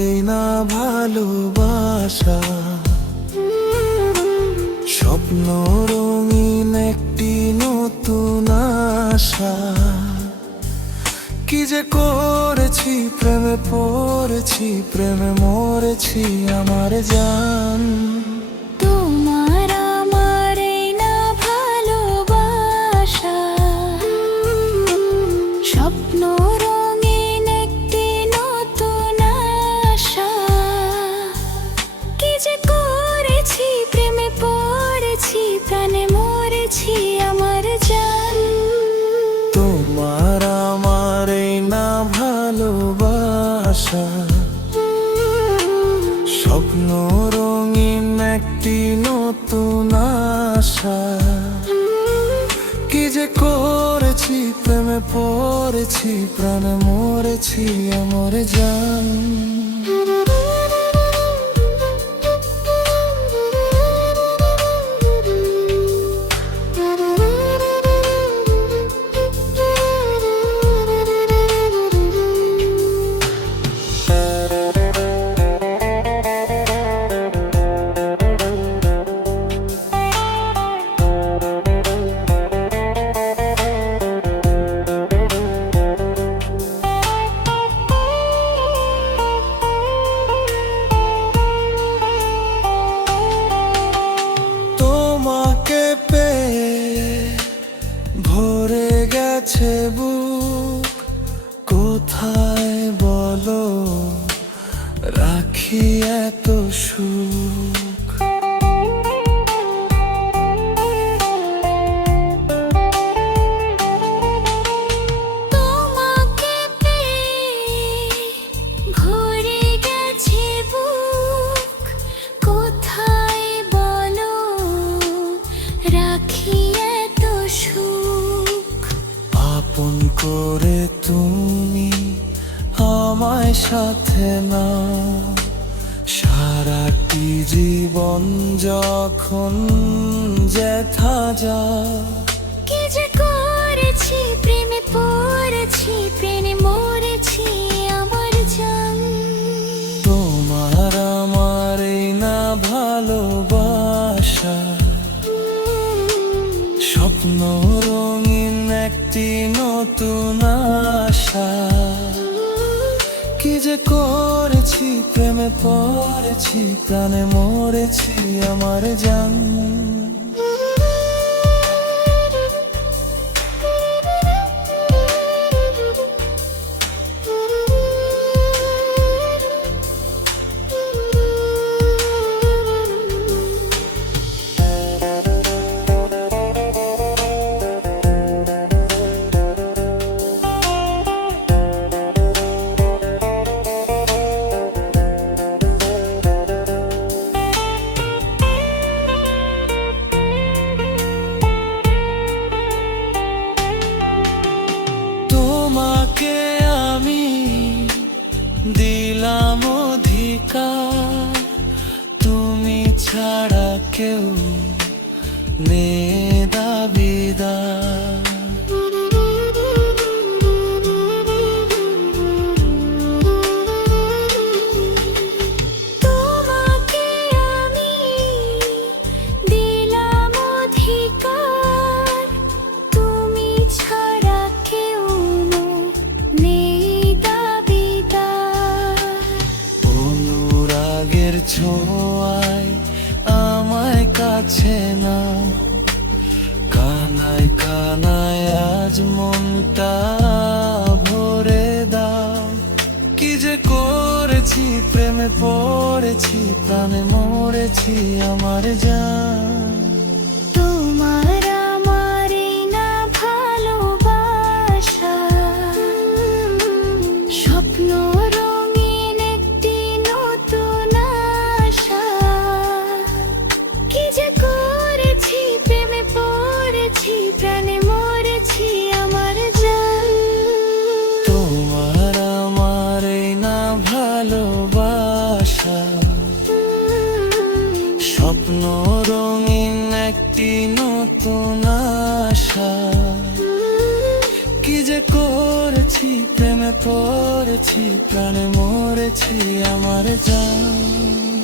এই না ভালোবাসা, স্বপ্ন রঙিন একটি নতুন আশা। কি যে করেছি, প্রেমে পড়েছি, প্রেমে মরেছি আমার জান। তোমার আমার এই না ভালোবাসা, স্বপ্ন রঙিন একটি নতুন আশা। কি যে করেছি, প্রেমে পড়েছি, প্রাণে মরেছি আমার জান। তোমার আমার এই না ভালোবাসা, স্বপ্ন রঙিন একটি নতুন আশা। কি যে করেছি, প্রেমে পড়েছি, প্রাণে মরেছি আমার জান। তোমাকে পেয়ে ভরে গেছে বুক, কোথায় বলো রাখি এত সুখ। তোমাকে পেয়ে ভরে গেছে বুক, কোথায় বলো রাখি এত সুখ। আপন করে তুমি আমায় সাথে নাও, সারাটি জীবন যখন যেথা যাও। কি যে করেছি, প্রেমে পড়েছি, প্রেমে মরেছি আমার জান। তোমার আমার এই না ভালোবাসা, স্বপ্ন রঙিন একটি নতুন আশা। কি যে করেছি, প্রেমে পড়েছি, প্রাণে মরেছি আমার জান। তোমাকে আমি দিলাম অধিকার, তুমি ছাড়া কেউ নেই দাবিদার। তোমাকে আমি দিলাম অধিকার, তুমি ছাড়া কেউ নেই দাবিদার। অনুরাগের ছোঁয়ায় আমায় কাছে না, কানায় কানায় আজ মনটা ভরে দাও। কি যে করেছি, প্রেমে পড়েছি, প্রাণে মরেছি আমার জান। তোমার আমার এই না ভালোবাসা, স্বপ্ন রঙিন একটি নতুন আশা। কি যে করেছি, প্রেমে পড়েছি, প্রাণে মরেছি আমার জান। তোমার আমার এই না ভালোবাসা, স্বপ্ন রঙিন একটি নতুন আশা। কি যে যে করেছি প্রেমে পড়েছি প্রাণে মরেছি আমার জান।